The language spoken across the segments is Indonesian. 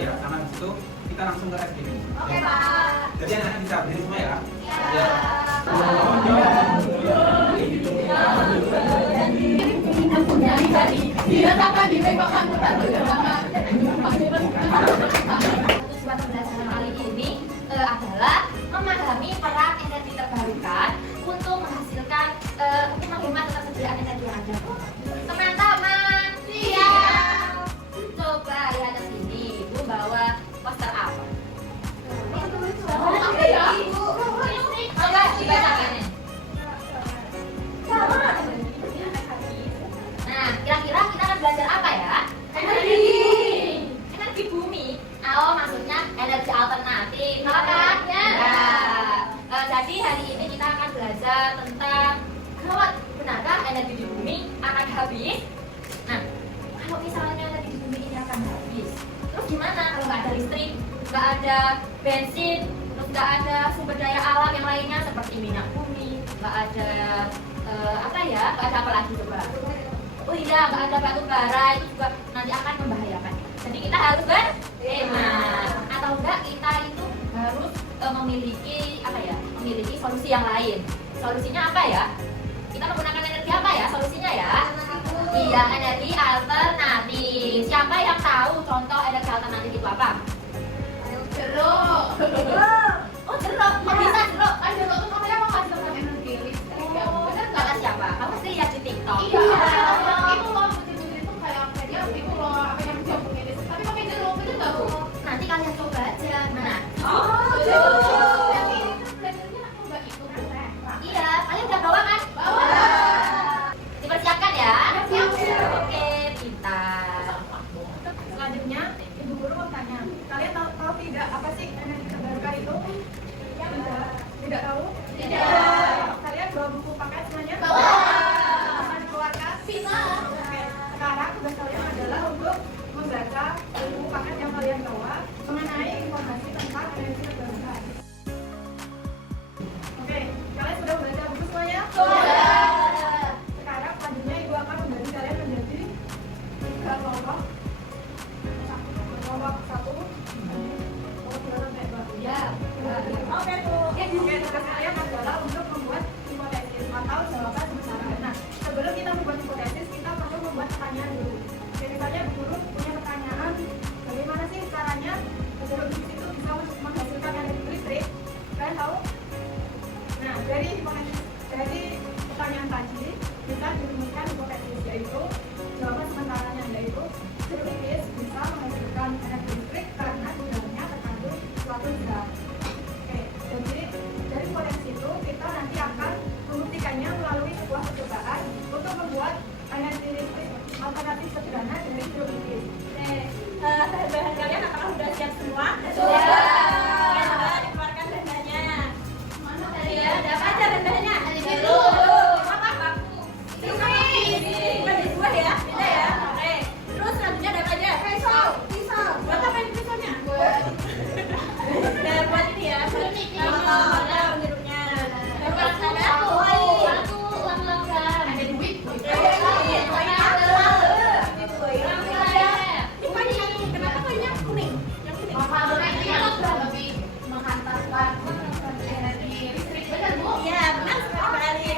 ya, sama habis itu kita langsung ke FGD. Oke, Pak. Jadi anak-anak bisa berdiri semua ya. Ya. Tujuan pembelajaran kali ini adalah memahami peran energi terbarukan untuk menghasilkan untuk menghemat ketersediaan energi yang ada. Teman-teman, siap. Coba lihat ke sini, Ibu bawa poster apa? Apa ya, Ibu? Coba dibacakan. Nah, kira-kira kita akan belajar apa ya? Energi bumi. Oh, maksudnya energi alternatif. Salah kan? Ya. Jadi hari ini kita akan belajar tentang gawat, benarkah energi di bumi akan habis? Nah, kalau misalnya energi di bumi ini akan habis, terus gimana kalau nggak ada listrik, nggak ada bensin, terus nggak ada sumber daya alam yang lainnya seperti minyak bumi, nggak ada nggak ada apa lagi coba? Oh iya, nggak ada batu bara, itu juga nanti akan membahayakan. Jadi kita harus berhemat, atau enggak kita itu harus memiliki solusi yang lain. Solusinya apa ya? Kita menggunakan energi apa ya? Solusinya ya? Iya, energi alternatif. Siapa yang tahu contoh energi alternatif itu apa? Jeruk. Oh, jeruk. Kok bisa jeruk? Kan jeruk itu katanya menghasilkan energi listrik. Benar nggak? Kata siapa? Kamu pasti lihat di TikTok. Iya. Itu loh, itu kayak dia itu loh, apa yang dia begini. Tapi pakai jeruk, benar nggak, Bu? Nanti kalian coba aja. Mana? Oh, jeruk. Tapi itu belajarnya coba itu. Iya, kalian udah bawa kan? Bawa. Dipersiapkan ya. Oke, pintar. Selanjutnya, Ibu Guru mau tanya, kalian tahu tidak apa sih energi terbarukan itu? Tidak tahu? Tidak. Kalian bawa buku paket semuanya? Bawa. Bisa dikeluarkan? Bisa. Oke, sekarang tugas kalian adalah untuk membaca buku paket yang kalian bawa mengenai informasi tentang energi terbarukan. Oke, kalian sudah membaca buku semuanya? Sudah. Sekarang selanjutnya Ibu akan membagi kalian menjadi 3 kelompok. Kelompok 1, kelompok 2 sampai 2. Ya. Oke, Bu. Oke, tugas kalian adalah untuk membuat hipotesis atau jawaban sementara. Nah, sebelum kita membuat hipotesis, kita perlu membuat pertanyaan dulu. Jadi misalnya Bu Guru punya pertanyaan, bagaimana sih caranya jeruk nipis itu bisa menghasilkan energi listrik? Kalian tahu? Nah, dari hipotesis, dari pertanyaan tadi bisa dirumuskan hipotesis, yaitu jawaban sementaranya, yaitu jeruk nipis bisa menghasilkan energi listrik karena di dalamnya terkandung suatu zat. Oke, jadi dari hipotesis itu kita nanti akan membuktikannya melalui sebuah percobaan untuk membuat energi listrik alternatif sederhana dari jeruk nipis. Bahan-bahan kalian apakah sudah siap semua? Sudah. Ya, sudah dikeluarkan bahan-bahannya. Mana tadi ya? Ada apa aja bahan-bahannya? Ada situ. Apa? Ini bagi buah ya? Beda ya? Oke. Terus selanjutnya ada apa aja? Pisau. Buat apa ini pisaunya? Buat ini ya? Jeruk nipis. Ada jeruknya. Terus ada Uang logam. ada duit. Kenapa koinnya kuning? Yang kuning. Lebih menghantarkan energi listrik, benar Bu? Iya, benar sekali.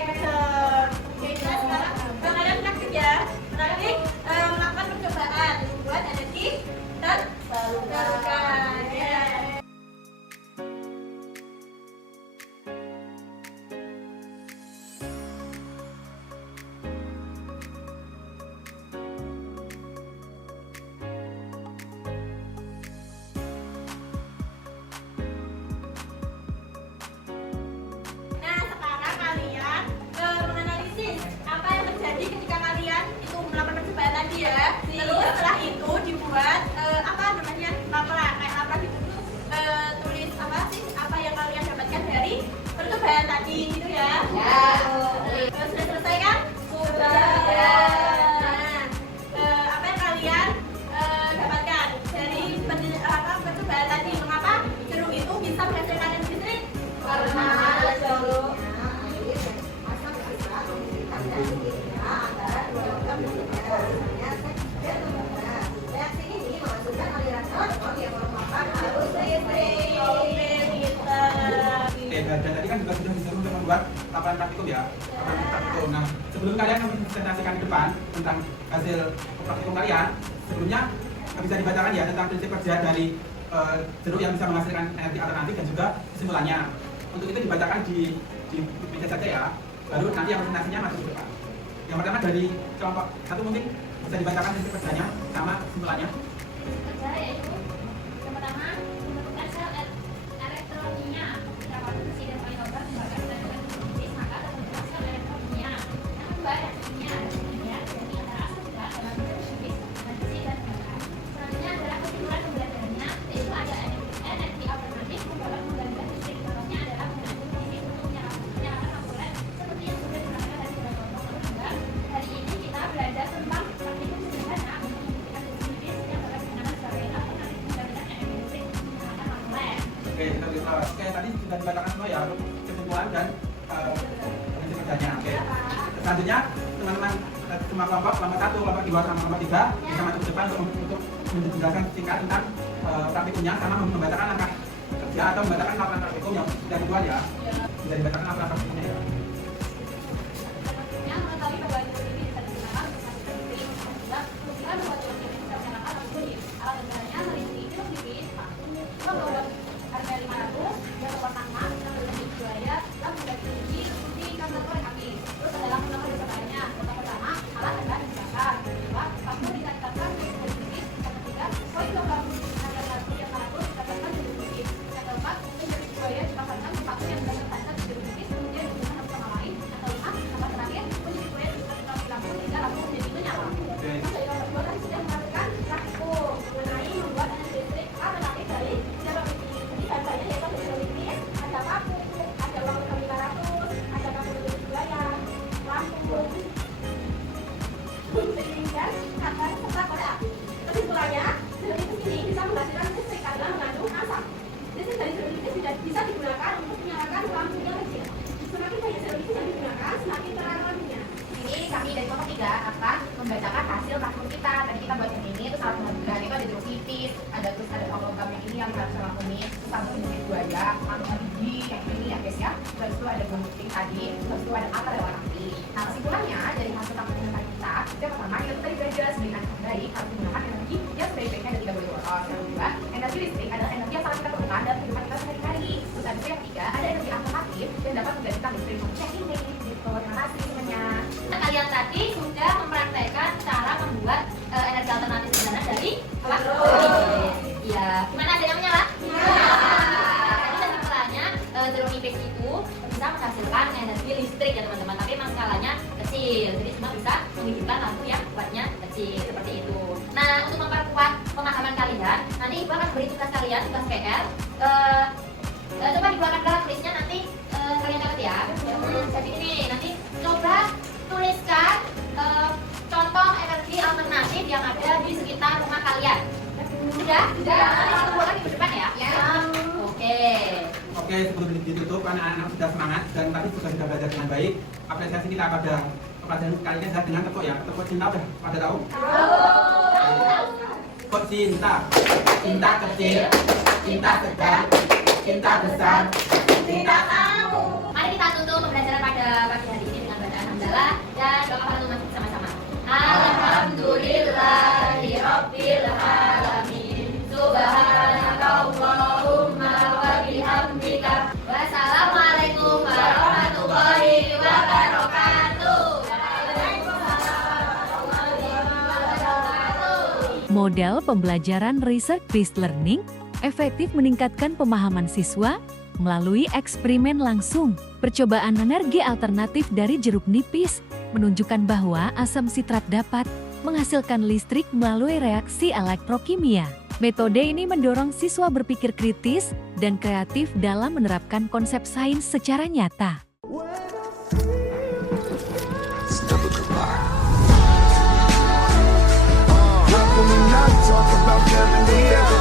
Oke, kita sekarang kalian praktik ya. Praktik melakukan percobaan buat energi terbarukan. Ya. Nah, sekarang kalian menganalisis apa yang terjadi ketika kalian itu melakukan percobaan tadi ya. Terus setelah itu dibuat laprak, kayak laprak gitu tuh tulis apa sih apa yang kalian dapatkan dari percobaan tadi gitu ya. Ya. Sudah selesai kan? Sudah. Nah, apa yang kalian dapatkan dari percobaan tadi? Mengapa jeruk itu bisa menghasilkan energi listrik? Karena jeruk antara dua logam yang berbeda, reaksi ini dan tadi kan juga sudah disuruh untuk membuat laporan praktikum ya, laporan praktikum. Nah, sebelum kalian mempresentasikan di depan tentang hasil praktikum kalian, sebelumnya bisa dibacakan ya tentang prinsip kerja dari jeruk yang bisa menghasilkan energi alternatif dan juga kesimpulannya. Untuk itu dibacakan di meja saja ya, baru nanti yang presentasinya masuk di depan. Yang pertama dari kelompok satu mungkin bisa dibacakan prinsip kerjanya sama kesimpulannya. Kerja yaitu yang pertama menentukan sel elektroniknya berapa bersih dan paling obat membakar zat-zat biologis maka terbentuk sel elektroniknya. Yang kedua yang kimia jadi antara asam zat dalam bentuk biologis dan bersih dan membakar. Selanjutnya adalah kesimpulan pembelajarannya yaitu ada energi alternatif membawa pembelajaran listrik. Contohnya adalah menggunakan listrik untuk menyalakan lampu LED seperti yang sudah diterangkan dari beberapa kelompok. Kedua, hari ini kita belajar tentang praktikum sederhana untuk membuktikan bisnis yang dapat digunakan sebagai alternatif pembelajaran energi listrik menggunakan lampu LED. Oke, tadi sudah dibacakan semua ya kesimpulan dan prinsip kerjanya. Oke. Selanjutnya teman-teman semua kelompok 1, kelompok 2 sama kelompok 3 bisa masuk ke depan untuk menjelaskan singkat tentang praktikumnya sama membacakan langkah kerja atau membacakan laporan praktikum yang sudah dibuat ya. Bisa dibacakan laporan praktikumnya ya. Yang mengetahui bahwa jeruk ini bisa digunakan untuk menghasilkan listrik, juga fungsikan bahwa jeruk ini bisa menyalakan lampu LED. Alat negaranya melintasi jeruk nipis, membawa harga 500, yang warna emas, yang berbentuk buaya, lampu LED tinggi, putih, kamar korek api. Terus ada lampu nomor disertainya. Yang pertama, alat negar dibakar. Kedua, lampu ditatapkan ke jeruk nipis. Yang ketiga, koin logam harga 100 yang 100 didapatkan jeruk nipis. Yang keempat, jeruk buaya dipasangkan di paku yang berada di jeruk nipis, kemudian digunakan satu sama lain. Yang kelima, tempat terakhir, jeruk buaya dipasangkan di lampu sehingga lampu menjadi menyala. Dari kelompok dua tadi sudah melakukan praktikum mengenai membuat energi listrik alternatif dari jeruk nipis. Jadi bahannya yaitu ada jeruk nipis, ada paku, ada uang logam 500, ada paku jeruk buaya, lampu, gunting dan kaca serta korek api. Kesimpulannya, jeruk nipis ini bisa menghasilkan listrik karena mengandung asam. Listrik dari jeruk nipis bisa digunakan untuk menyalakan lampu yang kecil. Semakin banyak jeruk nipis yang digunakan, semakin terang lampunya. Ini kami dari kelompok 3 akan membacakan hasil praktikum kita. Tadi kita buat yang ini, terus alat pengaturan itu ada jeruk nipis, ada logam yang ini yang harus sama kuning, terus lampu jeruk buaya, lampu gigi yang ini ya guys ya. Terus itu ada gunting tadi, terus itu ada apa lewat api. Nah kesimpulannya dari hasil praktikum kita, yang pertama kita tadi belajar sebagai baik harus menggunakan energi yang sebaik-baiknya dan tidak boleh boros. Yang kedua, energi listrik adalah energi yang sangat kita perlukan dalam kehidupan kita sehari-hari. Terus habis itu yang ketiga, ada energi alternatif yang dapat menggantikan listrik. Ini gitu. Terima kasih semuanya. Kalian tadi sudah mempraktekkan cara membuat energi alternatif sederhana dari apa? Iya. Gimana ada yang menyala? Iya. Tadi kesimpulannya jeruk nipis itu bisa menghasilkan energi listrik ya teman-teman, tapi memang skalanya kecil, jadi cuma bisa menghidupkan lampu yang wattnya kecil seperti itu. Nah, untuk memperkuat pemahaman kalian, nanti Ibu akan beri tugas kalian, tugas PR. Coba dikeluarkan dalam listnya nanti kalian catat ya. Jadi ini nanti coba tuliskan contoh energi alternatif yang ada di sekitar rumah kalian. Sudah? Kita tunggu lagi di depan ya. Oke, sebelum ditutup, anak-anak sudah semangat dan tadi sudah belajar dengan baik. Apresiasi kita pada pelajaran kali ini adalah dengan tepuk ya. Tepuk cinta udah pada tahu? Tepuk cinta, cinta kecil, cinta sedang, cinta besar, cinta kamu. Mari kita tutup pembelajaran pada pagi hari ini dengan bacaan hamdalah dan doa kafaratul masjid bersama-sama. Alhamdulillahirabbil alamin. Subhanakallahumma wa bihamdika. Wassalamualaikum warahmatullahi wabarakatuh. Model pembelajaran research-based learning efektif meningkatkan pemahaman siswa melalui eksperimen langsung. Percobaan energi alternatif dari jeruk nipis menunjukkan bahwa asam sitrat dapat menghasilkan listrik melalui reaksi elektrokimia. Metode ini mendorong siswa berpikir kritis dan kreatif dalam menerapkan konsep sains secara nyata. Talk about Kevin Diaz.